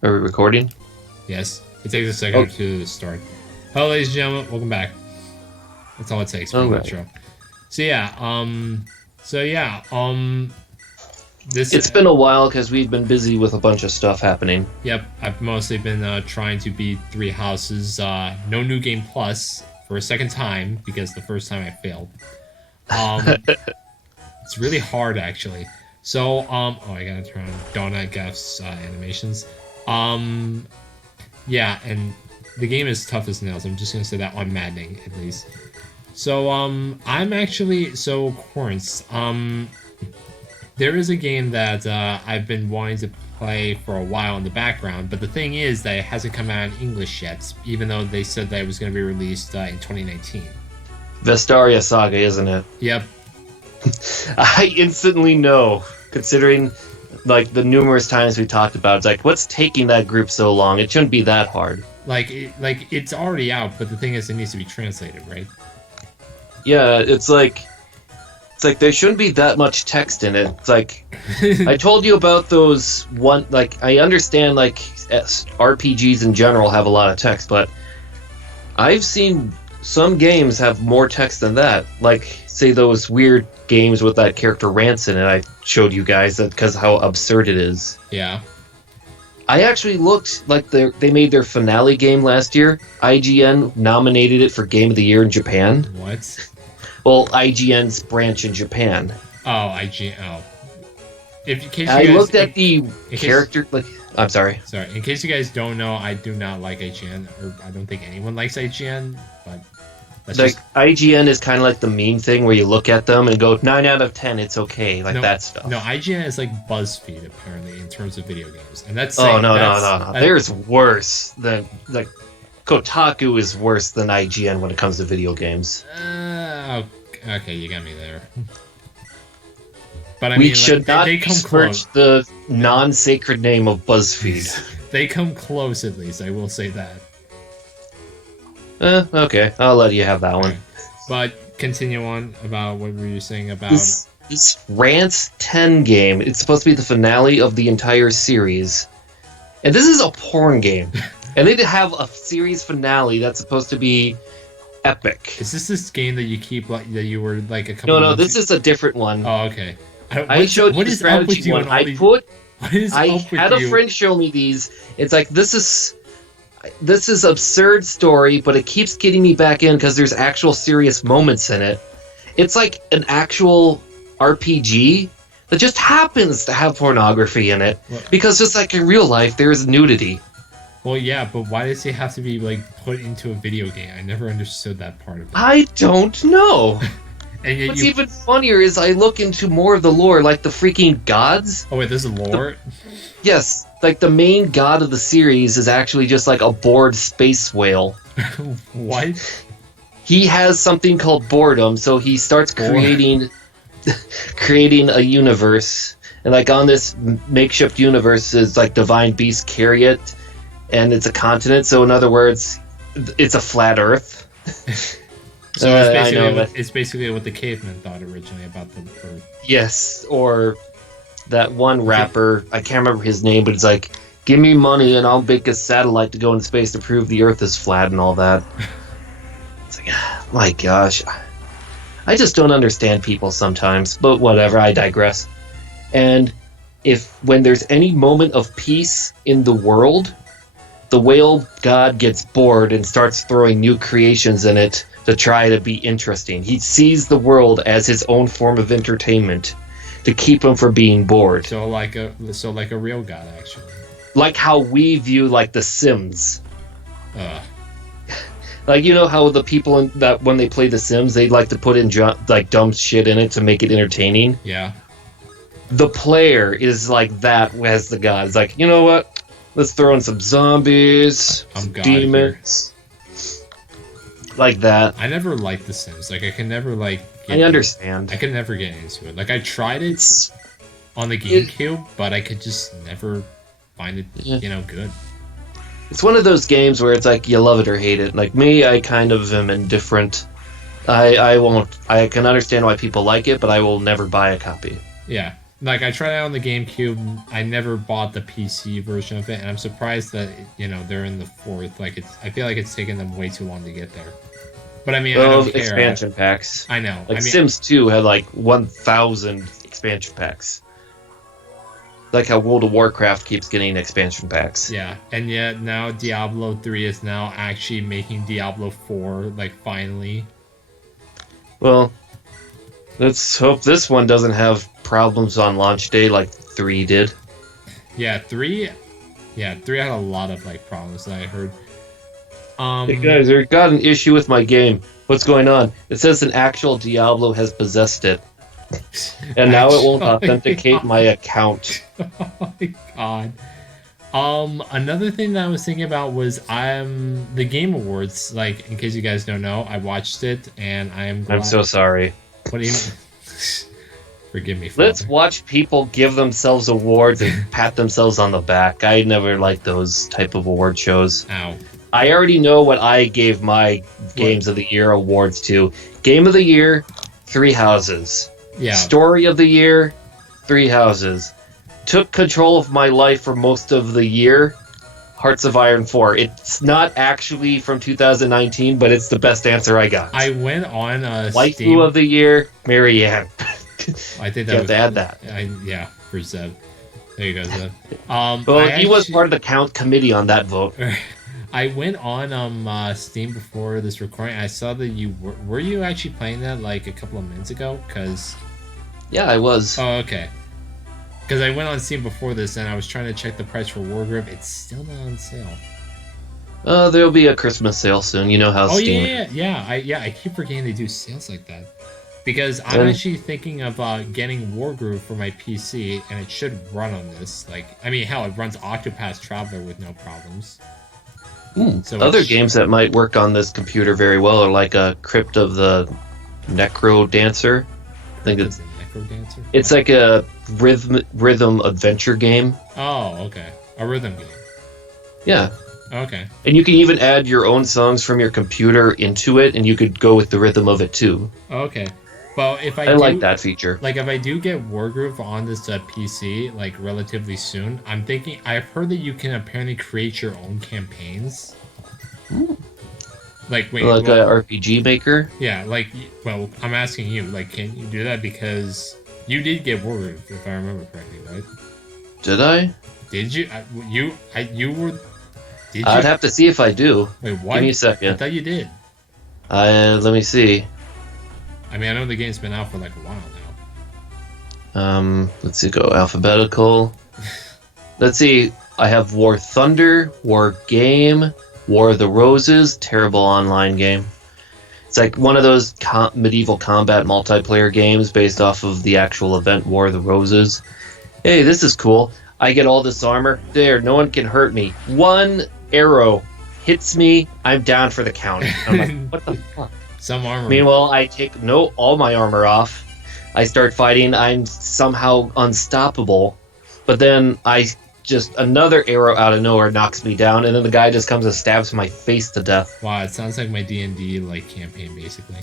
Are we recording? Yes. It takes a second or two to start. Hello, ladies and gentlemen. Welcome back. That's all it takes for the intro. So this. It's been a while because we've been busy with a bunch of stuff happening. Yep, I've mostly been trying to beat Three Houses. No New Game Plus for a second time because the first time I failed. It's really hard actually. So I gotta turn on Donut Gaff's animations. Yeah, and the game is tough as nails. I'm just gonna say that on Maddening at least. So I'm actually Quartz. There is a game that I've been wanting to play for a while in the background, but the thing is that it hasn't come out in English yet, even though they said that it was going to be released in 2019. Vestaria Saga, isn't it? Yep. I instantly know, considering like the numerous times we talked about it, it's like, what's taking that group so long? It shouldn't be that hard. It's already out, but the thing is, it needs to be translated, right? Yeah, it's like there shouldn't be that much text in it. It's like I told you about those one. Like I understand, like RPGs in general have a lot of text, but I've seen some games have more text than that. Like say those weird games with that character rants in it. I showed you guys that because how absurd it is. Yeah. I actually looked like they made their finale game last year. IGN nominated it for Game of the Year in Japan. What? Well, IGN's branch in Japan. Oh, IGN. Oh. I looked at the character. I'm sorry. Sorry. In case you guys don't know, I do not like IGN, or I don't think anyone likes IGN. But IGN is kind of like the meme thing where you look at them and go 9 out of 10. It's okay, that stuff. No, IGN is like BuzzFeed apparently in terms of video games, and that's. No. There's worse than Kotaku is worse than IGN when it comes to video games. Okay, you got me there. But we should not besmirch the non-sacred name of BuzzFeed. They come close, at least. I will say that. Okay, I'll let you have that one. Right. But continue on about what were you saying about this Rants 10 game. It's supposed to be the finale of the entire series, and this is a porn game. And they have a series finale that's supposed to be epic. Is this game that you keep that you were like a couple? No, this is a different one. Oh, okay. I showed you the strategy one. I had a friend show me these. It's like this is absurd story, but it keeps getting me back in because there's actual serious moments in it. It's like an actual RPG that just happens to have pornography in it because just like in real life, there's nudity. Well, yeah, but why does it have to be like put into a video game? I never understood that part of it. I don't know. And what's even funnier is I look into more of the lore, like the freaking gods. Oh wait, there's a lore? Yes, like the main god of the series is actually just like a bored space whale. What? He has something called boredom, so he starts creating a universe. And like on this makeshift universe is like divine beasts carry it. And it's a continent, so in other words, it's a flat Earth. So it's basically what the cavemen thought originally about the Earth. Yes, or that one rapper, I can't remember his name, but it's like, give me money and I'll make a satellite to go into space to prove the Earth is flat and all that. It's like, my gosh. I just don't understand people sometimes, but whatever, I digress. And when there's any moment of peace in the world, the whale god gets bored and starts throwing new creations in it to try to be interesting. He sees the world as his own form of entertainment to keep him from being bored. So like a real god, actually. Like how we view like The Sims. Like you know how the people that when they play The Sims, they like to put in like dumb shit in it to make it entertaining. Yeah. The player is like that as the god. It's like, you know what? Let's throw in some zombies, some demons, like that. I never liked The Sims. Like, I can never, like... I understand. I could never get into it. Like, I tried it on the GameCube, but I could just never find it, good. It's one of those games where it's like, you love it or hate it. Like, me, I kind of am indifferent. I can understand why people like it, but I will never buy a copy. Yeah. Like I tried it out on the GameCube. I never bought the PC version of it, and I'm surprised that they're in the fourth. Like I feel like it's taken them way too long to get there. But I mean, I Well, don't care. expansion packs. I know. Like I mean, Sims 2 had like 1,000 expansion packs. Like how World of Warcraft keeps getting expansion packs. yeah, and yet now Diablo 3 is now actually making Diablo 4 like finally. Well, let's hope this one doesn't have problems on launch day like 3 did. Yeah, 3 had a lot of like problems that I heard. Hey guys, I got an issue with my game. What's going on? It says an actual Diablo has possessed it. And now it won't authenticate my account. Oh my god. Another thing that I was thinking about was the Game Awards. Like, in case you guys don't know, I watched it, and I'm so sorry. What do you mean? Forgive me. Father. Let's watch people give themselves awards and pat themselves on the back. I never liked those type of award shows. Ow. I already know what I gave my Games of the Year awards to. Game of the Year, 3 Houses. Yeah. Story of the Year, 3 Houses. Took control of my life for most of the year, Hearts of Iron 4. It's not actually from 2019, but it's the best answer I got. I went on Waifu Steam. of the Year, Marianne. I think you have to add that. Yeah, for Zeb. There you go, Zeb. Well, he was part of the count committee on that vote. I went on Steam before this recording. I saw that you were you actually playing that like a couple of minutes ago? Cause yeah, I was. Oh, okay. Because I went on Steam before this and I was trying to check the price for Wargroove. It's still not on sale. There'll be a Christmas sale soon. You know how Steam. I keep forgetting they do sales like that. Because I'm actually thinking of getting Wargroove for my PC, and it should run on this. Like, I mean, hell, it runs Octopath Traveler with no problems. So other games that might work on this computer very well are like a Crypt of the Necro Dancer. I think it's Necro Dancer. It's like a rhythm adventure game. Oh, okay, a rhythm game. Yeah. Okay. And you can even add your own songs from your computer into it, and you could go with the rhythm of it too. Okay. Well, if I like that feature. Like, if I do get Wargroove on this PC, like, relatively soon, I'm thinking... I've heard that you can apparently create your own campaigns. Like, wait... Like an RPG maker? Yeah, like... Well, I'm asking you, like, can you do that? Because you did get Wargroove, if I remember correctly, right? Did I? Did you? You were... Did you? I'd have to see if I do. Wait, what? Give me a second. I thought you did. Let me see. I mean, I know the game's been out for like a while now. Let's see, go alphabetical. Let's see, I have War Thunder, War Game, War of the Roses, terrible online game. It's like one of those medieval combat multiplayer games based off of the actual event War of the Roses. Hey, this is cool. I get all this armor. There, no one can hurt me. One arrow hits me, I'm down for the count. I'm like, what the fuck? Some armor. Meanwhile, I take all my armor off. I start fighting. I'm somehow unstoppable. But then another arrow out of nowhere knocks me down, and then the guy just comes and stabs my face to death. Wow, it sounds like my D&D like campaign basically.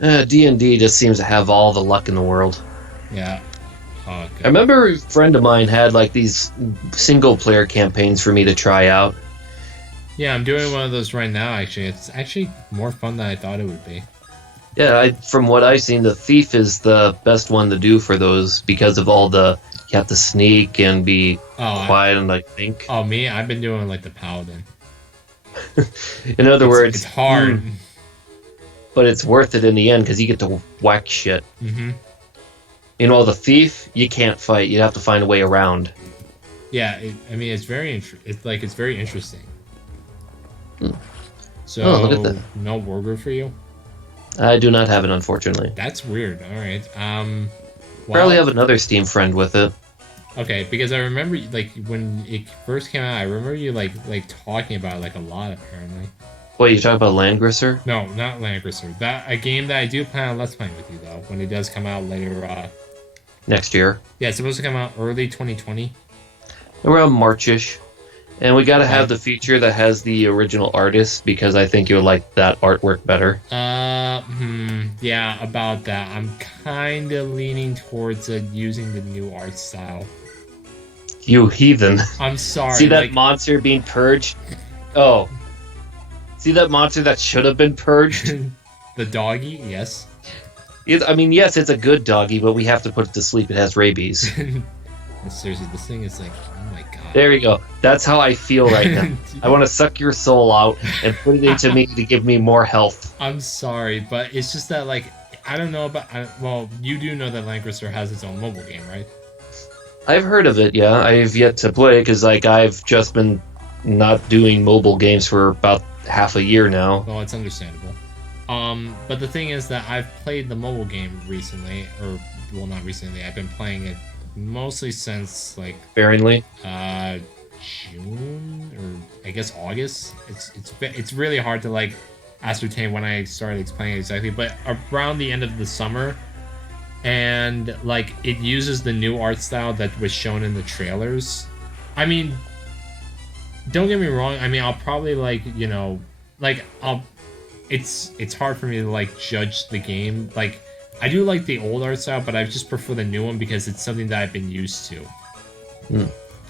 D&D just seems to have all the luck in the world. Yeah. Oh, I remember a friend of mine had like these single player campaigns for me to try out. Yeah, I'm doing one of those right now, actually. It's actually more fun than I thought it would be. Yeah, from what I've seen, the Thief is the best one to do for those because of all the... You have to sneak and be quiet and like think. Oh, me? I've been doing like the Paladin. In other words... It's hard. But it's worth it in the end because you get to whack shit. Mm-hmm. You know, the Thief, you can't fight. You have to find a way around. Yeah, it's very interesting. So, look at that. No Wargroove for you? I do not have it, unfortunately. That's weird. All right. Probably have another Steam friend with it. Okay, because I remember like when it first came out, I remember you like talking about it, like a lot apparently. Wait, you talking about Landgrisser? No, not Landgrisser. That a game that I do plan on Let's Playing with you though when it does come out later. Next year. Yeah, it's supposed to come out early 2020. Around Marchish. And we gotta have the feature that has the original artist because I think you'll like that artwork better. Yeah, about that. I'm kind of leaning towards using the new art style. You heathen. I'm sorry. See that monster being purged? Oh. See that monster that should have been purged? The doggy, yes. I mean, yes, it's a good doggy, but we have to put it to sleep. It has rabies. Seriously, this thing is like, oh my god. There you go. That's how I feel right now. I want to suck your soul out and put it into me to give me more health. I'm sorry, but it's just that, like, I don't know about... well, you do know that Langrisser has its own mobile game, right? I've heard of it, yeah. I've yet to play because, like, I've just been not doing mobile games for about half a year now. Well, it's understandable. But the thing is that I've played the mobile game recently, or, well, not recently. I've been playing it mostly since, like... Sparingly? June, or I guess August. It's really hard to, like, ascertain when I started playing it exactly, but around the end of the summer, and, like, it uses the new art style that was shown in the trailers. I mean, don't get me wrong, I mean, I'll probably, like, you know, like, it's hard for me to, like, judge the game. Like, I do like the old art style, but I just prefer the new one because it's something that I've been used to.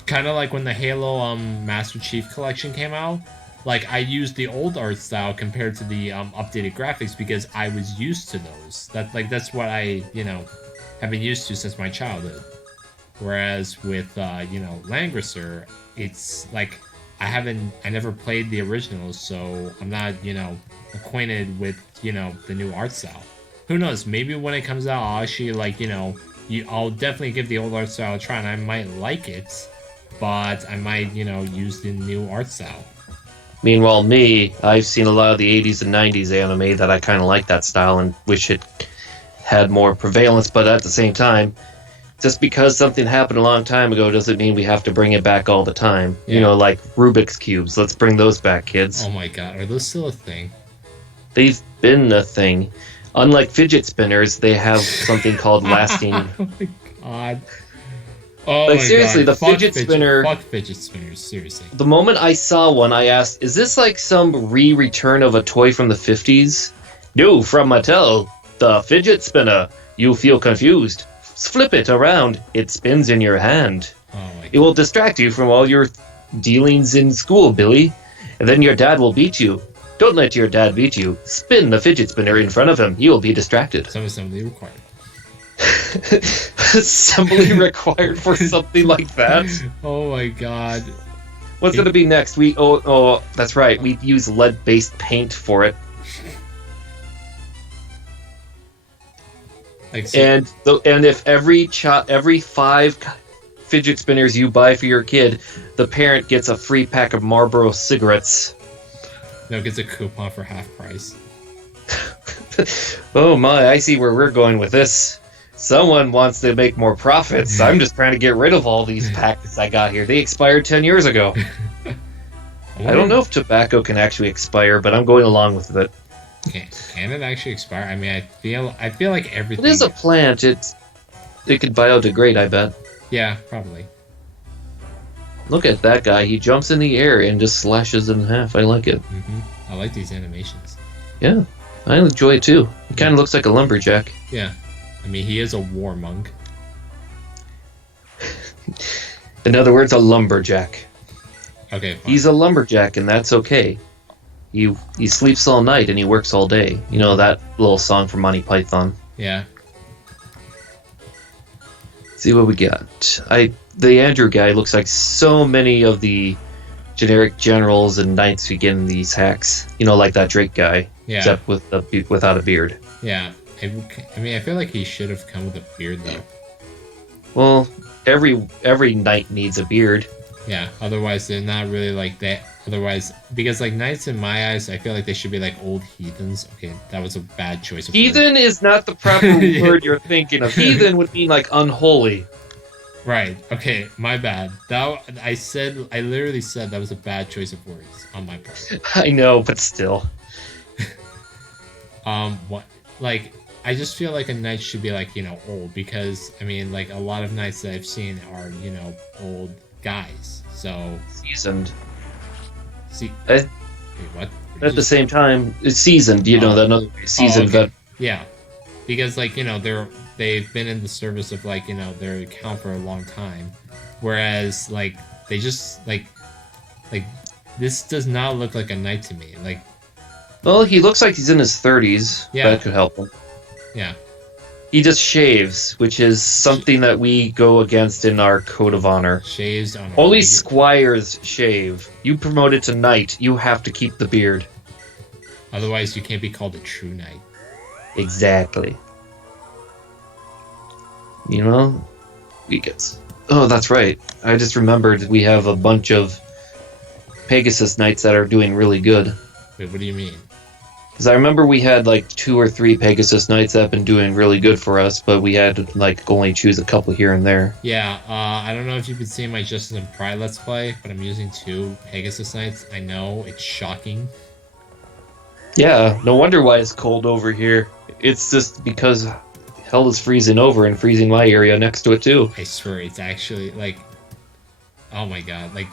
Kind of like when the Halo Master Chief Collection came out. Like, I used the old art style compared to the updated graphics because I was used to those. That's what I, you know, have been used to since my childhood. Whereas with, you know, Langrisser, it's like I never played the originals, so I'm not, you know, acquainted with, you know, the new art style. Who knows? Maybe when it comes out, I'll actually, like, you know, I'll definitely give the old art style a try, and I might like it, but I might, you know, use the new art style. Meanwhile, me, I've seen a lot of the 80s and 90s anime that I kind of like that style and wish it had more prevalence, but at the same time, just because something happened a long time ago doesn't mean we have to bring it back all the time. Yeah. You know, like Rubik's Cubes. Let's bring those back, kids. Oh my god, are those still a thing? They've been a thing. Unlike fidget spinners, they have something called lasting... Oh my god. Oh like, my seriously, god. the fidget spinner... Fuck fidget spinners, seriously. The moment I saw one, I asked, is this like some re-return of a toy from the 50s? No, from Mattel. The fidget spinner. You feel confused. Flip it around. It spins in your hand. Oh my god. It will distract you from all your dealings in school, Billy. And then your dad will beat you. Don't let your dad beat you. Spin the fidget spinner in front of him. He will be distracted. Some assembly required. Assembly required for something like that? Oh my god. What's going to be next? That's right. We use lead-based paint for it. And if every 5 fidget spinners you buy for your kid, the parent gets a free pack of Marlboro cigarettes. No, it gets a coupon for half price. Oh my, I see where we're going with this. Someone wants to make more profits. I'm just trying to get rid of all these packets I got here. They expired 10 years ago. I don't know if tobacco can actually expire, but I'm going along with it. Can it actually expire? I mean, I feel like everything... It is a plant. It could biodegrade, I bet. Yeah, probably. Look at that guy. He jumps in the air and just slashes it in half. I like it. Mm-hmm. I like these animations. Yeah, I enjoy it too. He kind of looks like a lumberjack. Yeah. I mean, he is a war monk. In other words, a lumberjack. Okay, fine. He's a lumberjack, and that's okay. He sleeps all night and he works all day. You know that little song from Monty Python. Yeah. See what we got. The Andrew guy looks like so many of the generic generals and knights we get in these hacks. You know, like that Drake guy. Yeah. Except without a beard. Yeah. I mean, I feel like he should have come with a beard, though. Well, every knight needs a beard. Yeah. Otherwise, they're not really like that. Otherwise, because, like, knights in my eyes, I feel like they should be like old heathens. Okay, that was a bad choice of Heathen word. is not the proper word you're thinking of. Heathen would mean like unholy. Right. Okay, my bad. I literally said that was a bad choice of words on my part. I know, but still. What? Like, I just feel like a knight should be like, old, because I mean, like, a lot of knights that I've seen are, old guys. So Seasoned. see, Eh, wait, what? At the same time, it's seasoned. You know, that another seasoned okay. vet. Yeah, because like they've been in the service of like their account for a long time, whereas like they just like this does not look like a knight to me. Like, Well, he looks like he's in his 30s. Yeah. That could help him. yeah, He just shaves, which is something that we go against in our code of honor. shaves on Only squires shave. You promoted to knight, you have to keep the beard. Otherwise, you can't be called a true knight. Exactly. You know? Oh, that's right. I just remembered we have a bunch of Pegasus knights that are doing really good. Wait, what do you mean? Because I remember we had like 2 or 3 Pegasus knights that have been doing really good for us, but we had to like only choose a couple here and there. Yeah, I don't know if you've been seeing my Justice and Pride Let's Play, but I'm using 2 Pegasus Knights. I know, it's shocking. Yeah, no wonder why it's cold over here. It's just because hell is freezing over and freezing my area next to it too. I swear, it's actually, like, oh my god, like,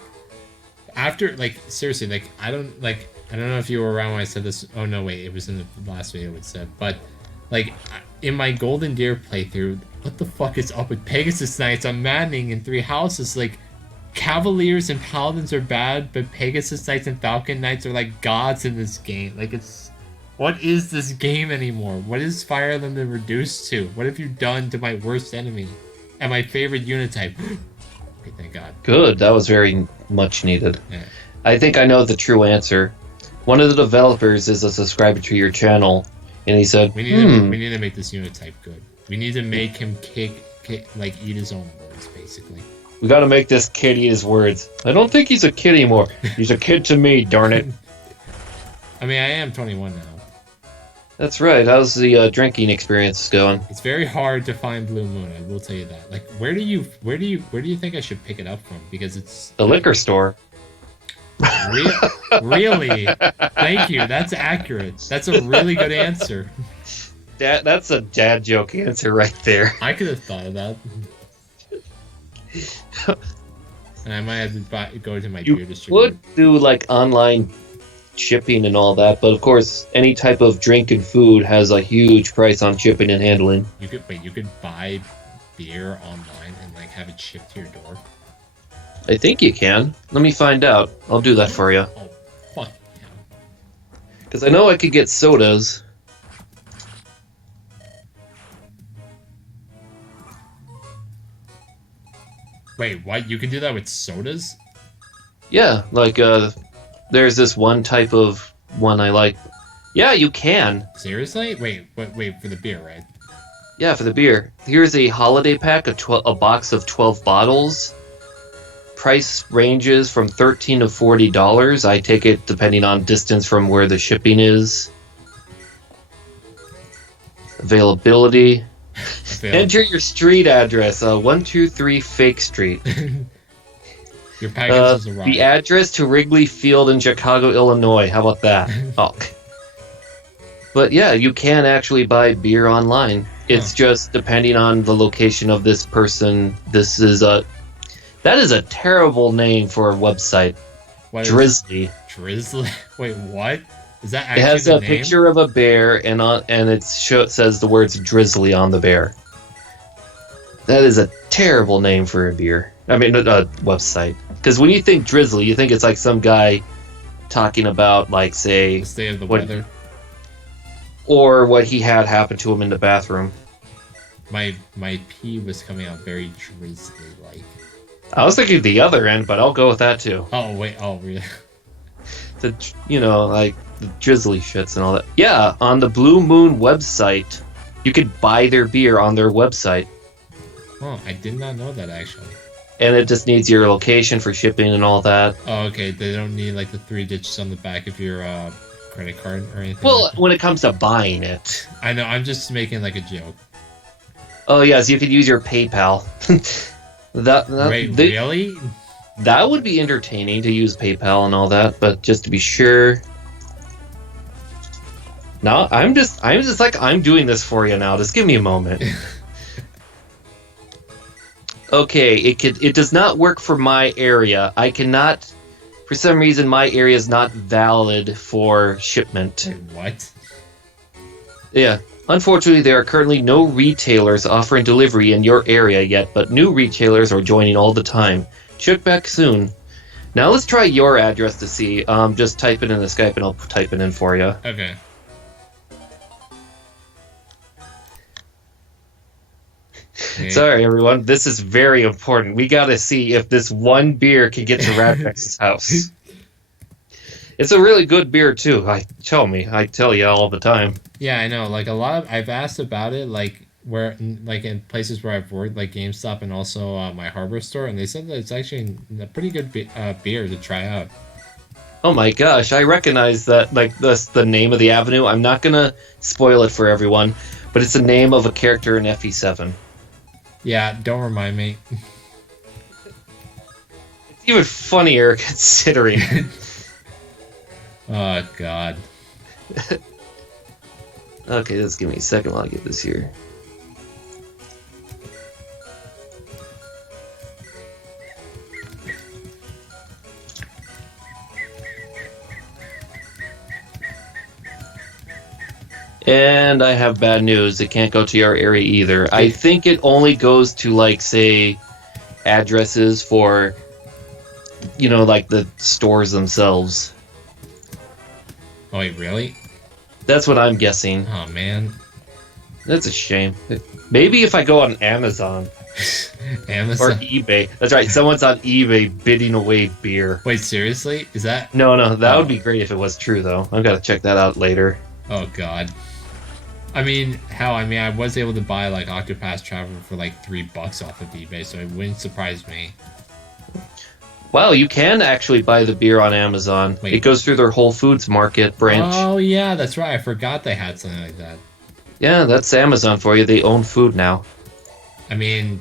after, like, seriously, like, I don't know if you were around when I said this. Oh no, wait, it was in the last video it said. But like in my Golden Deer playthrough, what the fuck is up with Pegasus Knights? I'm maddening in 3 houses. Like, Cavaliers and Paladins are bad, but Pegasus Knights and Falcon Knights are like gods in this game. Like, what is this game anymore? What is Fire Emblem reduced to? What have you done to my worst enemy and my favorite unit type? Okay, thank God. Good, that was very much needed. Yeah. I think I know the true answer. One of the developers is a subscriber to your channel, and he said, We need to make this unit type good. We need to make him kick, like, eat his own words, basically. we gotta make this kid eat his words. I don't think he's a kid anymore. He's a kid to me, darn it. I mean, I am 21 now. That's right. How's the drinking experience going? It's very hard to find Blue Moon. I will tell you that. Like, where do you think I should pick it up from? Because it's The liquor store. Really? Thank you. That's accurate. That's a really good answer. That's a dad joke answer right there. I could have thought of that. And I might have to go to my beer You distributor. would do like online shipping and all that, but of course, any type of drink and food has a huge price on shipping and handling. You could buy beer online and like have it shipped to your door. I think you can. Let me find out. I'll do that for you. Oh, fuck yeah. Because I know I could get sodas. Wait, what? You can do that with sodas? Yeah, like, there's this one type of one I like. Yeah, you can. Seriously? Wait, for the beer, right? Yeah, for the beer. Here's a holiday pack, a box of 12 bottles. Price ranges from $13 to $40. I take it depending on distance from where the shipping is. Availability. Enter your street address, 123 Fake Street. Your package has arrived. The address to Wrigley Field in Chicago, Illinois. How about that? Oh. But yeah, you can actually buy beer online. It's just depending on the location of this person. That is a terrible name for a website. What Drizzly. Drizzly? Wait, what? Is that actually It has the a name? picture of a bear, and it says the words Drizzly on the bear. That is a terrible name for a beer. I mean, a website. Because when you think Drizzly, you think it's like some guy talking about, like, say, The state of the what- weather. or what he had happen to him in the bathroom. My pee was coming out very drizzly-like. I was thinking the other end, but I'll go with that too. Oh, wait. Oh, really? Like the drizzly shits and all that. Yeah, on the Blue Moon website, you could buy their beer on their website. Oh, I did not know that, actually. And it just needs your location for shipping and all that. Oh, okay. They don't need, like, the 3 digits on the back of your credit card or anything? Well, like that? when it comes to buying it. I know. I'm just making, like, a joke. Oh, yes, you could use your PayPal. Wait, really? That would be entertaining to use PayPal and all that, but just to be sure. No, I'm just like I'm doing this for you now. Just give me a moment. Okay, it does not work for my area. I cannot, for some reason, my area is not valid for shipment. Wait, what? Yeah. Unfortunately, there are currently no retailers offering delivery in your area yet, but new retailers are joining all the time. Check back soon. Now let's try your address to see. Just type it in the Skype and I'll type it in for you. Okay. Okay. Sorry, everyone. This is very important. We gotta see if this one beer can get to Radvex's house. It's a really good beer too. I tell you all the time. Yeah, I know. Like a lot of, I've asked about it, like where, like in places where I've worked, like GameStop and also my hardware store, and they said that it's actually a pretty good beer to try out. Oh my gosh, I recognize that. Like that's the name of the avenue. I'm not gonna spoil it for everyone, but it's the name of a character in FE7. Yeah, don't remind me. It's even funnier considering. Oh God. Okay, just give me a second while I get this here. And I have bad news. It can't go to your area either. I think it only goes to, like, say, addresses for, like the stores themselves. Oh wait, really? That's what I'm guessing. Oh man. That's a shame. Maybe if I go on Amazon Amazon. or eBay. That's right. Someone's on eBay bidding away beer. Wait, seriously? Is that? No, that would be great if it was true, though. I've got to check that out later. Oh God. I mean, hell, I was able to buy like Octopath Traveler for like $3 off of eBay, so it wouldn't surprise me. Wow, you can actually buy the beer on Amazon. Wait. It goes through their Whole Foods Market branch. Oh yeah, that's right. I forgot they had something like that. Yeah, that's Amazon for you. They own food now. I mean,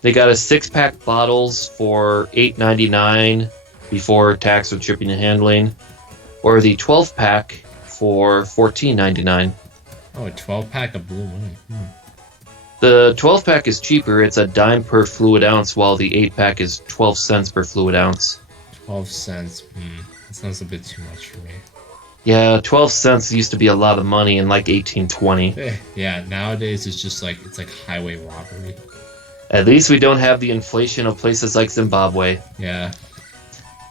They got a 6-pack bottles for $8.99 before tax with shipping and handling, or the 12-pack for $14.99. oh, a 12-pack of Blue Moon. The 12-pack is cheaper. It's a dime per fluid ounce, while the 8-pack is 12 cents per fluid ounce. 12 cents. That sounds a bit too much for me. Yeah, 12 cents used to be a lot of money in like 1820. Yeah, nowadays it's just like it's like highway robbery. At least we don't have the inflation of places like Zimbabwe. Yeah.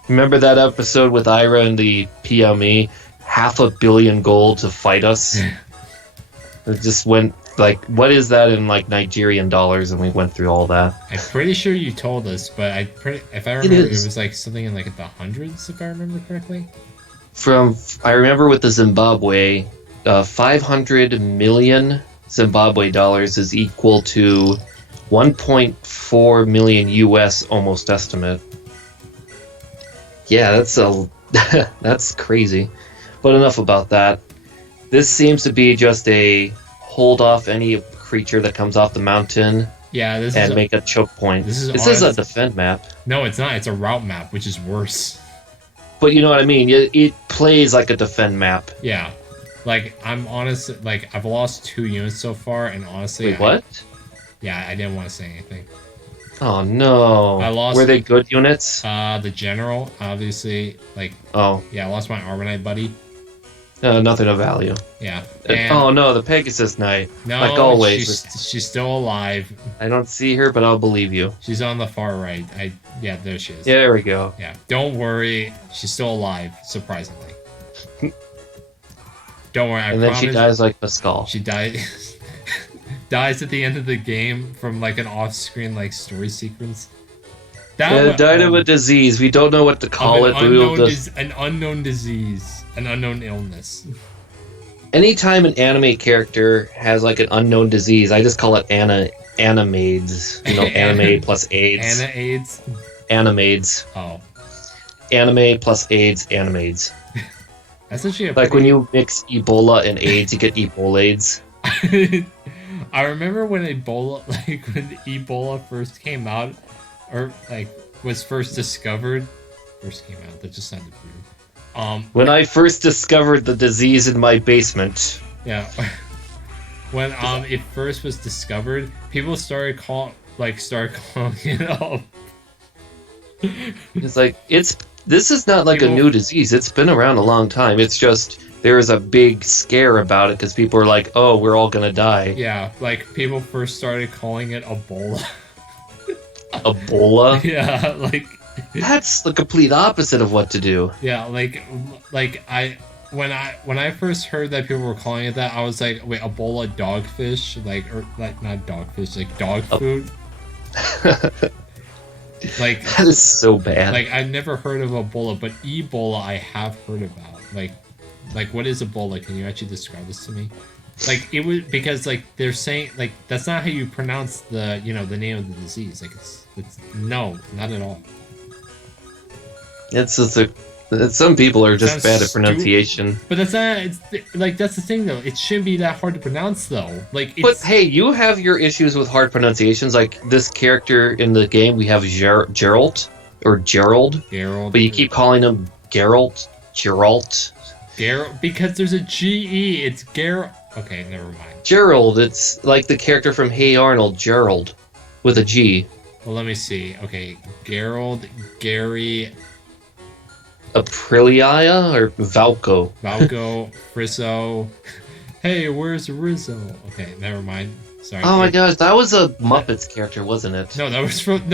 Remember that episode with Ira and the PME? 500 million gold to fight us? It just went like, what is that in like Nigerian dollars? And we went through all that. I'm pretty sure you told us, but if I remember, it is. was like something in like the hundreds, if I remember correctly. I remember with the Zimbabwe, 500 million Zimbabwe dollars is equal to 1.4 million US almost estimate. Yeah, that's crazy. But enough about that. This seems to be just a hold off any creature that comes off the mountain Yeah, this and is make a choke point. this is This is a honest- defend map. no, it's not. It's a route map, which is worse. But you know what I mean? It plays like a defend map. Yeah, like I'm honest. Like I've lost 2 units so far, and honestly, Wait, what? Yeah, I didn't want to say anything. Oh no. I lost- Were they good units? The general, obviously, like Oh, yeah, I lost my Armonite buddy. nothing of value. Yeah. Oh no, the Pegasus Knight. No, like always. she's still alive. I don't see her, but I'll believe you. She's on the far right. Yeah, there she is. Yeah, there we go. Yeah. Don't worry, she's still alive. Surprisingly. Don't worry. I And then promise. she dies like Pascal. She died. Dies at the end of the game from like an off-screen like story sequence. Died of a disease. We don't know what to call it, but we'll just... an unknown disease, an unknown illness. Anytime an anime character has like an unknown disease, I just call it animades. You know, anime plus AIDS. Anna AIDS. Animades. Oh, Anime plus AIDS, animades. that's actually a Like when you mix Ebola and AIDS, you get Ebolades. I remember when Ebola, like when Ebola first came out, or like was first discovered. First came out. That just sounded weird. When I first discovered the disease in my basement, yeah. When it first was discovered, people started calling it up. it's like this is not like a People- new disease. It's been around a long time. It's just there is a big scare about it because people are like, "Oh, we're all gonna die." Yeah, like people first started calling it Ebola. Ebola. Yeah, like That's the complete opposite of what to do. yeah, like I when I first heard that people were calling it that, I was like, wait, Ebola dogfish, or like not dogfish, like dog food. Like That is so bad. like I've never heard of Ebola, but Ebola I have heard about. Like what is Ebola? Can you actually describe this to me? Like it was because like they're saying like that's not how you pronounce the the name of the disease. Like it's no, not at all. It's just some people are just Sounds bad at pronunciation. But that's not. It's like that's the thing though. It shouldn't be that hard to pronounce though. Like But it's hey, you have your issues with hard pronunciations. Like this character in the game, we have Geralt or Gerald, Gerald. but you keep calling him Geralt. Gerald because there's a GE. It's Gerald. Okay, never mind. Gerald. It's like the character from Hey Arnold, Gerald, with a G. Well, let me see. Okay, Gerald, Gary, Aprilia or Valco. Valco, Frizzo. Hey, where's Rizzo? Okay, never mind. Sorry. Oh my gosh, that was a Muppets character, wasn't it? No, that was from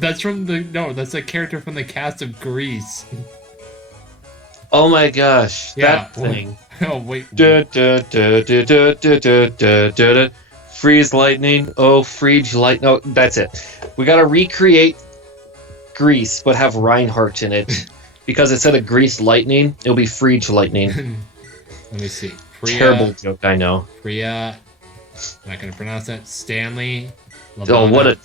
that's a character from the cast of Grease. Oh my gosh, Yeah. that thing. Oh wait. Freeze lightning. Oh, freeze light. No, that's it. We gotta recreate Grease, but have Reinhardt in it. Because instead of Grease lightning, it'll be Freeze lightning. Let me see. Priya, Terrible joke, I know. Priya. Not gonna pronounce that. Stanley. Oh, Lavana. what a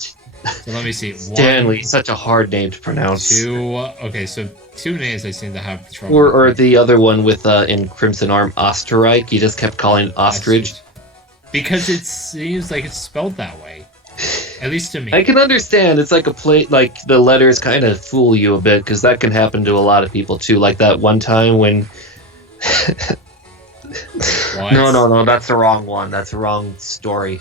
So let me see. Stanley, One, such a hard name to pronounce. two. Okay, so two names I seem to have trouble. Or the other one with in Crimson Arm, Osterreich. He just kept calling it Ostrich. Because it seems like it's spelled that way. At least to me. I can understand. It's like a play. Like the letters kind of fool you a bit because that can happen to a lot of people too. Like that one time when. What? No. That's the wrong one. That's the wrong story.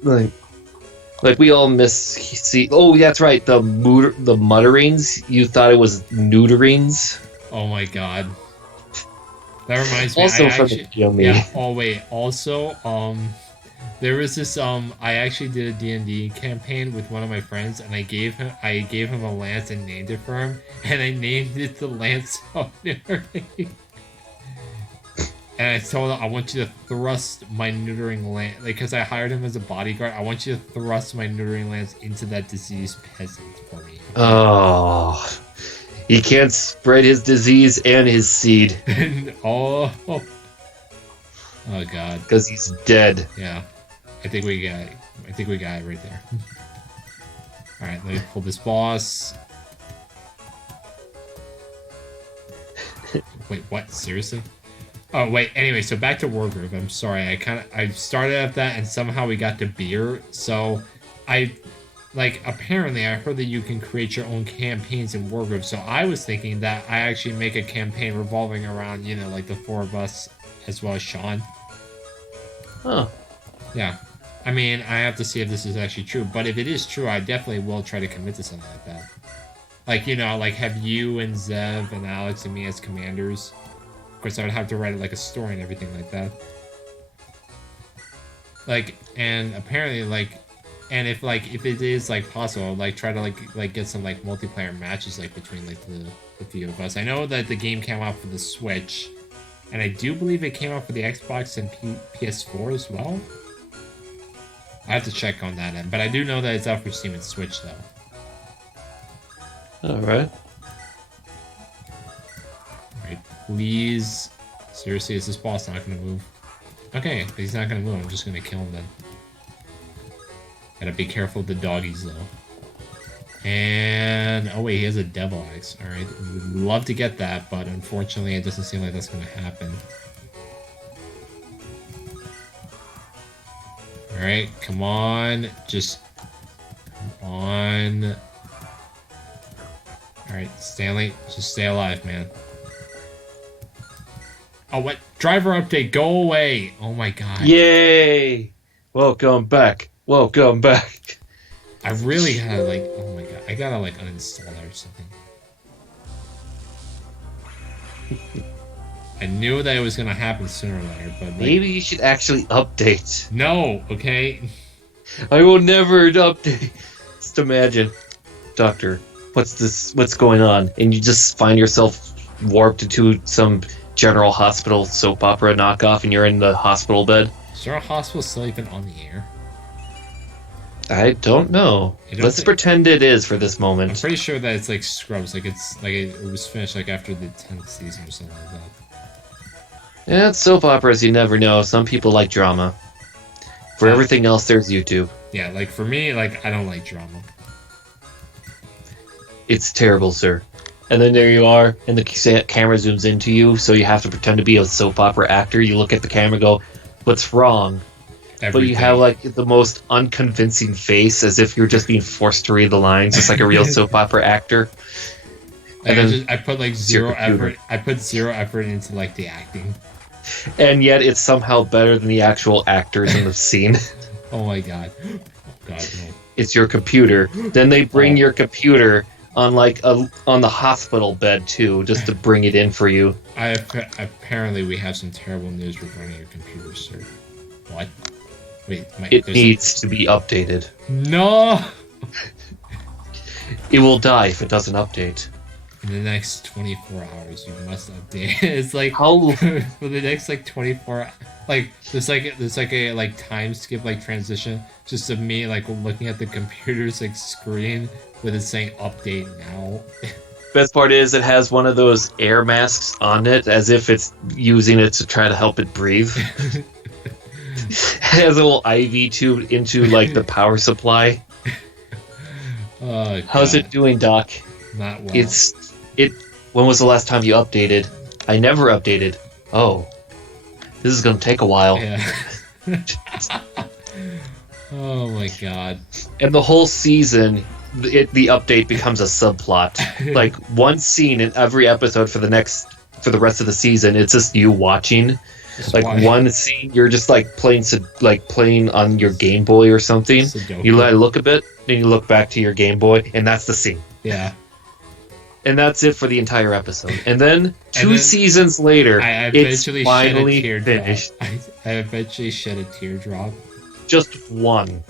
Like we all see. Oh, that's right. The mutterings. You thought it was neuterings. Oh my god. That reminds me. Also I from actually, the Yomi. yeah. Oh wait. Also, there was this. I actually did a D&D campaign with one of my friends, and I gave him a lance and named it for him, and I named it the Lance of Neutering. And I told him, I want you to thrust my neutering lance, because I hired him as a bodyguard. I want you to thrust my neutering lance into that diseased peasant for me. Oh, he can't spread his disease and his seed oh god. because he's dead. Yeah, I think we got it right there. All right, let me pull this boss. Wait, what? Seriously? Oh wait. Anyway, so back to Wargroove. I'm sorry. I started at that and somehow we got to beer. So apparently I heard that you can create your own campaigns in Wargroove. So I was thinking that I actually make a campaign revolving around like the four of us as well as Sean. Huh. Yeah. I mean, I have to see if this is actually true, but if it is true, I definitely will try to commit to something like that. Like have you and Zev and Alex and me as commanders. Of course, I would have to write a story and everything like that. And apparently, and if it is possible, try to get some multiplayer matches between the few of us. I know that the game came out for the Switch, and I do believe it came out for the Xbox and PS4 as well. I have to check on that end, but I do know that it's out for Steam and Switch though. All right. Alright, please. Seriously, is this boss not gonna move? Okay, but he's not gonna move. I'm just gonna kill him then. Gotta be careful of the doggies though. And oh wait, he has a devil axe. Alright, would love to get that, but unfortunately it doesn't seem like that's gonna happen. Alright, come on. Just come on. Alright, Alright, Stanley, just stay alive, man. Oh, what? Driver update, go away! Oh my god. Yay! Welcome back. Welcome back. I really gotta, like, oh my god. I gotta, like, uninstall that or something. I knew that it was gonna happen sooner or later, but like, Maybe you should actually update. no, okay? I will never update. Just imagine, Doctor, what's going on? And you just find yourself warped into some General Hospital soap opera knockoff, and you're in the hospital bed. Is our hospital still even on the air? I don't know. Let's pretend it is for this I'm moment. pretty sure that it's like Scrubs, like it's like it was finished like after the 10th season or something like that. Yeah, it's soap operas, you never know. Some people like drama. For everything else, there's YouTube. Yeah, like for me, like I don't like drama. It's terrible, sir. And then there you are, and the camera zooms into you, so you have to pretend to be a soap opera actor. You look at the camera and go, what's wrong? But you have like the most unconvincing face, as if you're just being forced to read the lines, just like a real soap opera actor. Like I put like zero effort. I put zero effort into like the acting. And yet it's somehow better than the actual actors in the scene. Oh my god. Oh god, no. It's your computer. Then they bring your computer on like on the hospital bed too, just to bring it in for you. Apparently we have some terrible news regarding your computer, sir. What? Wait, it needs to be updated. No! It will die if it doesn't update. In the next 24 hours, you must update. It's like how for the next like 24, like there's like a like time skip like transition just of me like looking at the computer's like screen with it saying update now. Best part is it has one of those air masks on it, as if it's using it to try to help it breathe. It has a little IV tube into like the power supply. Oh, how's it doing, Doc? Not well. When was the last time you updated? I never updated. Oh, this is gonna take a while. Yeah. Oh my god. And the whole season, the update becomes a subplot. Like one scene in every episode for the rest of the season, it's just you watching. One scene, you're just like playing on your Game Boy or something. Sudoku. You let it look a bit, then you look back to your Game Boy, and that's the scene. Yeah. And that's it for the entire episode. And then two seasons later, it's finally finished. I eventually shed a teardrop. Just one.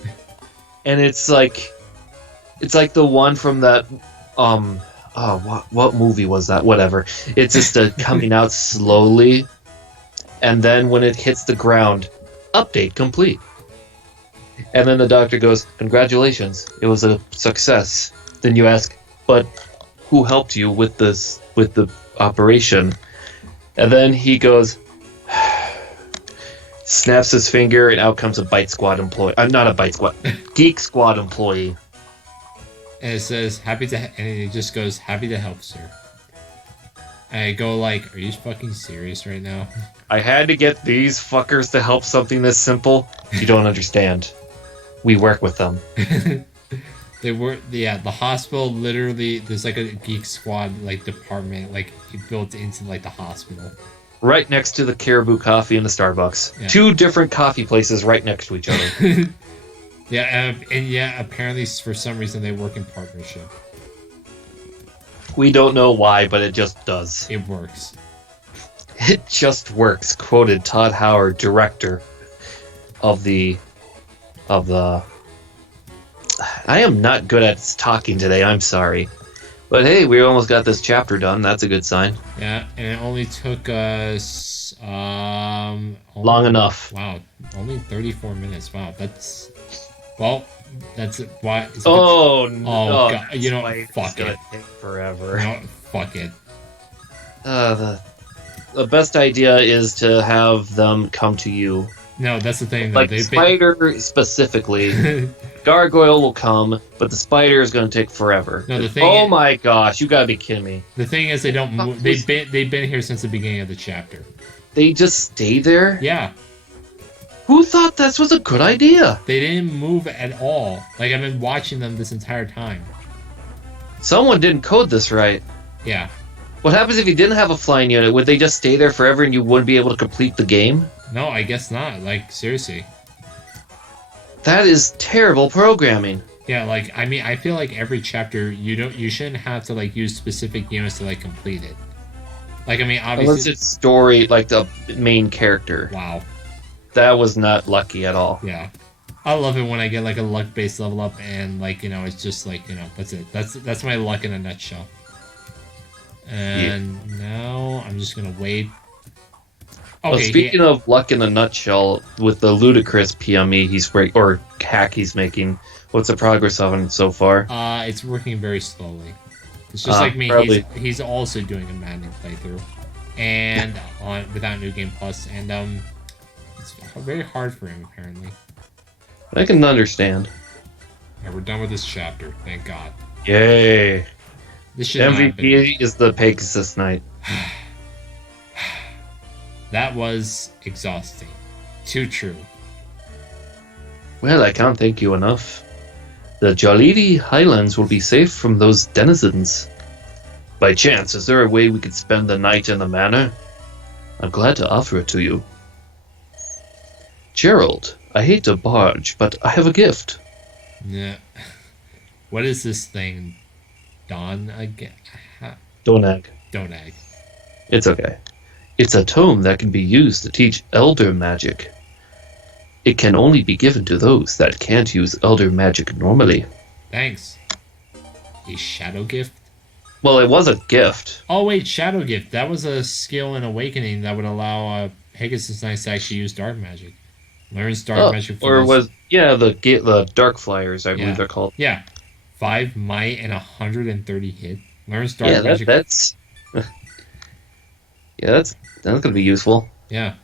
And it's like the one from that what movie was that? Whatever. It's just coming out slowly, and then when it hits the ground, update complete. And then the doctor goes, "Congratulations, it was a success." Then you ask, "But who helped you with the operation?" And then he goes, snaps his finger, and out comes a Bite Squad employee. Not a Bite Squad, Geek Squad employee. And it says, and it just goes, "Happy to help, sir." And I go like, "Are you fucking serious right now?" I had to get these fuckers to help something this simple. You don't understand. We work with them. The hospital literally, there's like a Geek Squad like department like built into like the hospital. Right next to the Caribou Coffee and the Starbucks. Yeah. Two different coffee places right next to each other. Yeah, and apparently for some reason they work in partnership. We don't know why, but it just does. It works. It just works, quoted Todd Howard, director of the... I am not good at talking today, I'm sorry. But hey, we almost got this chapter done, that's a good sign. Yeah, and it only took us... long enough. Wow, only 34 minutes, wow, that's... Well, that's it. Why? Oh, no. Oh, God. You know, fuck it. Take forever. No, fuck it. The best idea is to have them come to you. No, that's the thing. Like the spider specifically. Gargoyle will come, but the spider is going to take forever. No, the thing my gosh, you gotta be kidding me. The thing is, they don't move. They've been here since the beginning of the chapter. They just stay there? Yeah. Who thought this was a good idea? They didn't move at all. Like, I've been watching them this entire time. Someone didn't code this right. Yeah. What happens if you didn't have a flying unit? Would they just stay there forever and you wouldn't be able to complete the game? No, I guess not. Like, seriously. That is terrible programming. Yeah, like, I mean, I feel like every chapter, you shouldn't have to, like, use specific units to, like, complete it. Like, I mean, obviously... Unless it's story, like the main character. Wow. That was not lucky at all. Yeah. I love it when I get, like, a luck-based level up and, like, you know, it's just, like, you know, that's it. That's my luck in a nutshell. And now I'm just gonna wait. Okay, well, speaking of luck in a nutshell, with the ludicrous PME or hack he's making, what's the progress of it so far? It's working very slowly. It's just like me. He's also doing a Madden playthrough, and without New Game Plus, and it's very hard for him apparently. I can understand. Yeah, we're done with this chapter. Thank God. Yay! This should MVP is the Pegasus Knight. That was exhausting. Too true. Well, I can't thank you enough. The Jolidi Highlands will be safe from those denizens. By chance, is there a way we could spend the night in the manor? I'm glad to offer it to you. Gerald, I hate to barge, but I have a gift. Yeah. What is this thing? Donag. It's okay. It's a tome that can be used to teach Elder Magic. It can only be given to those that can't use Elder Magic normally. Thanks. A Shadow Gift? Well, it was a gift. Oh wait, Shadow Gift. That was a skill in Awakening that would allow Pegasus Knights to actually use Dark Magic. Learns Dark Magic. The Dark Flyers, I believe they're called. Yeah. 5 might and 130 hit. Learns Dark Magic. That's gonna be useful. Yeah.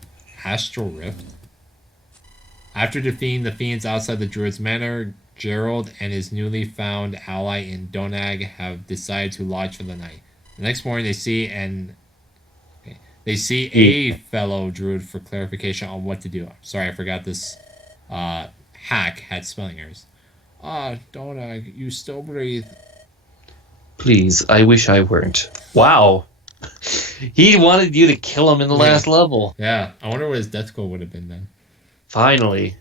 Astral Rift. After defeating the fiends outside the Druid's Manor, Gerald and his newly found ally in Donag have decided to lodge for the night. The next morning, they see a fellow Druid for clarification on what to do. Sorry, I forgot this hack had spelling errors. Donag, you still breathe. Please, I wish I weren't. Wow. He wanted you to kill him in the last level. Yeah, I wonder what his death goal would have been then. Finally.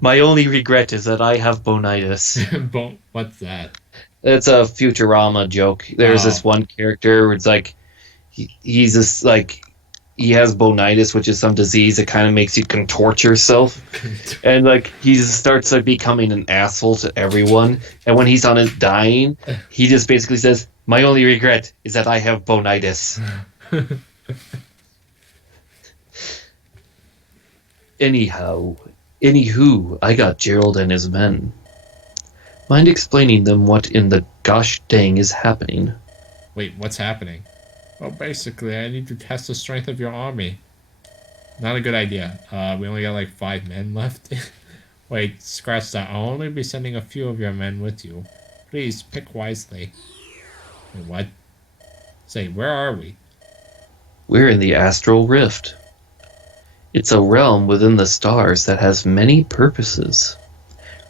My only regret is that I have bonitis. What's that? It's a Futurama joke. There's this one character where it's like he's this like he has bonitis, which is some disease that kind of makes you contort yourself, and like he just starts like becoming an asshole to everyone. And when he's on his dying, he just basically says, "My only regret is that I have bonitis." Anywho, I got Gerald and his men. Mind explaining them what in the gosh dang is happening? Wait, what's happening? Well, basically, I need to test the strength of your army. Not a good idea. We only got like 5 men left. Wait, scratch that. I'll only be sending a few of your men with you. Please, pick wisely. Wait, what? Say, where are we? We're in the Astral Rift. It's a realm within the stars that has many purposes.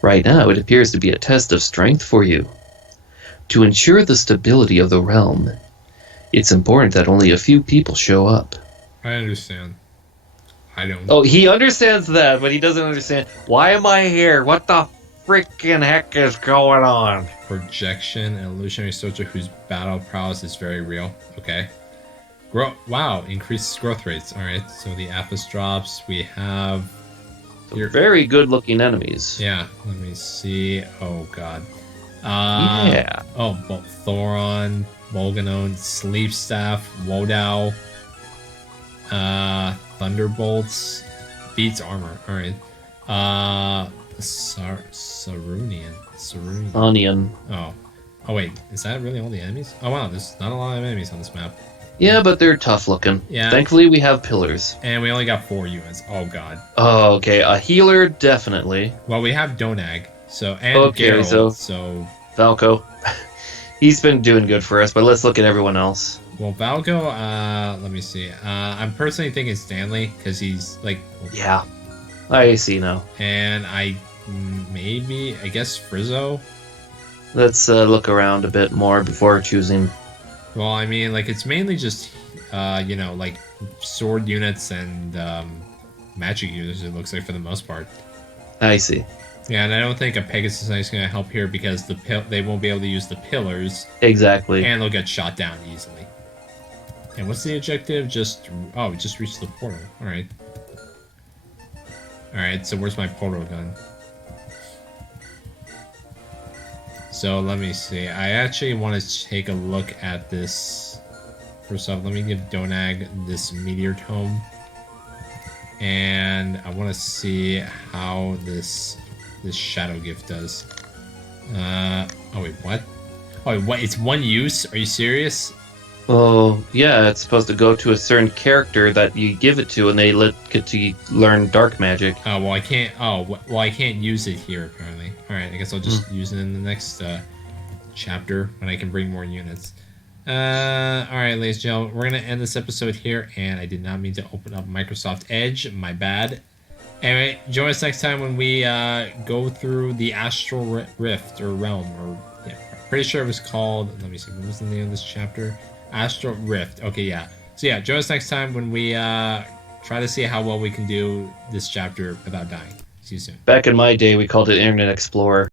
Right now, it appears to be a test of strength for you. To ensure the stability of the realm, it's important that only a few people show up. I understand. I don't. Oh, he understands that, but he doesn't understand. Why am I here? What the freaking heck is going on? Projection, an illusionary soldier whose battle prowess is very real. Okay. Wow, increased growth rates. Alright, so the Aphis drops. We have... very good-looking enemies. Yeah, let me see. Oh, God. Yeah. Oh, Thoron, Volganone, Sleep Staff, Wodao, Thunderbolts, Beats Armor. Alright. Sarunian. Onion. Oh, wait. Is that really all the enemies? Oh, wow. There's not a lot of enemies on this map. Yeah, but they're tough looking. Yeah. Thankfully, we have pillars. And we only got 4 units. Oh, God. Oh, okay. A healer, definitely. Well, we have Donag. Geralt, so... Valko. He's been doing good for us, but let's look at everyone else. Well, Valko, let me see. I'm personally thinking Stanley, because he's, like... Yeah. I see now. And I guess Frizzo. Let's look around a bit more before choosing. Well, I mean, like it's mainly just, like sword units and magic units. It looks like for the most part. I see. Yeah, and I don't think a Pegasus Knight is going to help here because they won't be able to use the pillars, Exactly. and they'll get shot down easily. And what's the objective? Just reach the portal. All right. All right. So where's my portal gun? So let me see. I actually want to take a look at this. First off, let me give Donag this meteor tome, and I want to see how this shadow gift does. Oh wait, what? Oh wait, what? It's one use? Are you serious? Oh, yeah, it's supposed to go to a certain character that you give it to, and they get to learn dark magic. Oh well, I can't. Oh well, I can't use it here apparently. All right, I guess I'll just use it in the next chapter when I can bring more units. All right, ladies and gentlemen, we're gonna end this episode here, and I did not mean to open up Microsoft Edge. My bad. Anyway, join us next time when we go through the Astral Rift or Realm, or yeah, pretty sure it was called. Let me see, what was the name of this chapter? Astral Rift. Okay, yeah. So yeah, join us next time when we try to see how well we can do this chapter without dying. See you soon. Back in my day, we called it Internet Explorer.